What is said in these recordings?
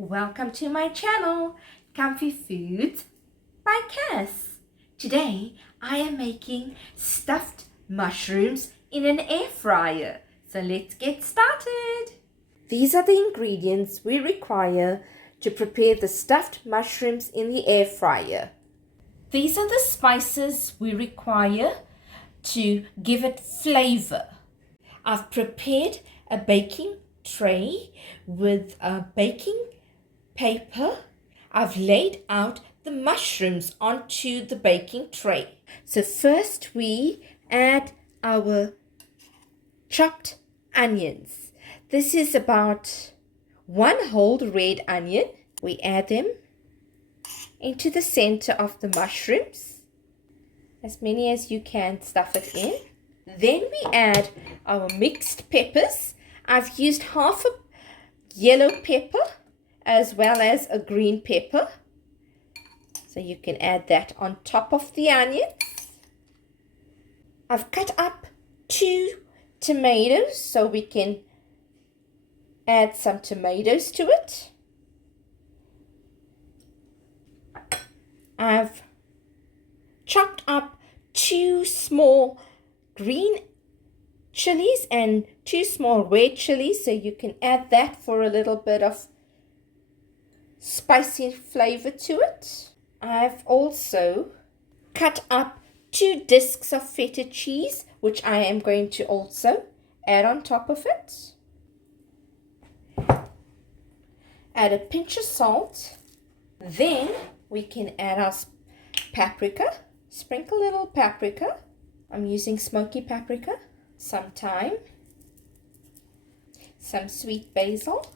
Welcome to my channel, Comfy Foods by Cass. Today I am making stuffed mushrooms in an air fryer. So let's get started. These are the ingredients we require to prepare the stuffed mushrooms in the air fryer. These are the spices we require to give it flavor. I've prepared a baking tray with a baking paper. I've laid out the mushrooms onto the baking tray. So first we add our chopped onions. This is about one whole red onion. We add them into the center of the mushrooms. As many as you can stuff it in. Then we add our mixed peppers. I've used half a yellow pepper as well as a green pepper. So you can add that on top of the onions. I've cut up 2 tomatoes so we can add some tomatoes to it. I've chopped up 2 small green chilies and 2 small red chilies, so you can add that for a little bit of spicy flavor to it. I've also cut up 2 discs of feta cheese, which I am going to also add on top of it. Add a pinch of salt. Then we can add our paprika. Sprinkle a little paprika. I'm using smoky paprika. Some thyme. Some sweet basil.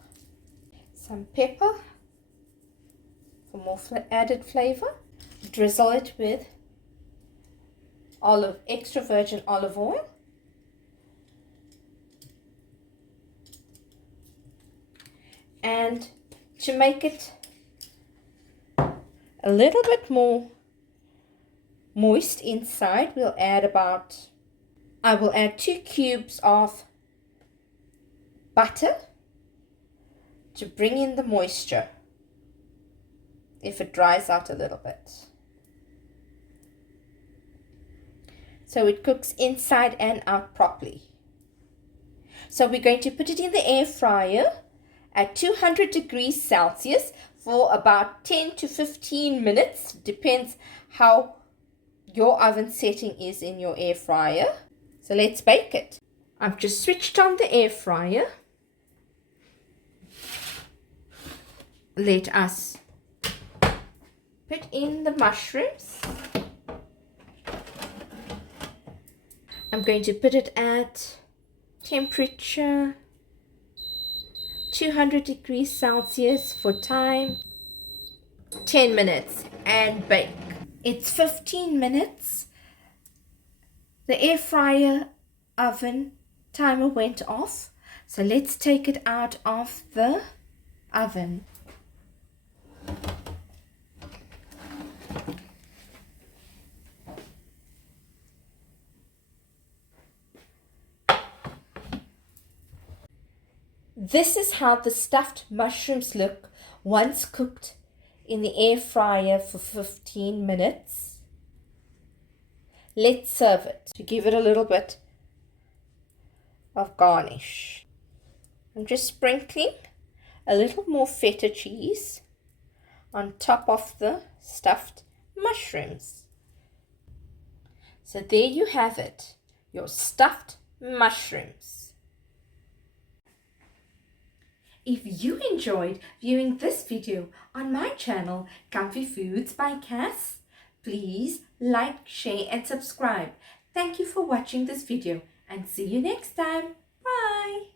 Some pepper for more added flavor. Drizzle it with extra virgin olive oil. And to make it a little bit more moist inside, I will add 2 cubes of butter to bring in the moisture if it dries out a little bit. So it cooks inside and out properly. So we're going to put it in the air fryer at 200 degrees Celsius for about 10 to 15 minutes. Depends how your oven setting is in your air fryer. So let's bake it. I've just switched on the air fryer. Let us put in the mushrooms. I'm going to put it at temperature 200 degrees Celsius for time 10 minutes and bake. It's 15 minutes. The air fryer oven timer went off. So let's take it out of the oven. This is how the stuffed mushrooms look once cooked in the air fryer for 15 minutes. Let's serve it to give it a little bit of garnish. I'm just sprinkling a little more feta cheese on top of the stuffed mushrooms. So there you have it, your stuffed mushrooms. If you enjoyed viewing this video on my channel, Comfy Foods by Cass, please like, share and subscribe. Thank you for watching this video and see you next time. Bye.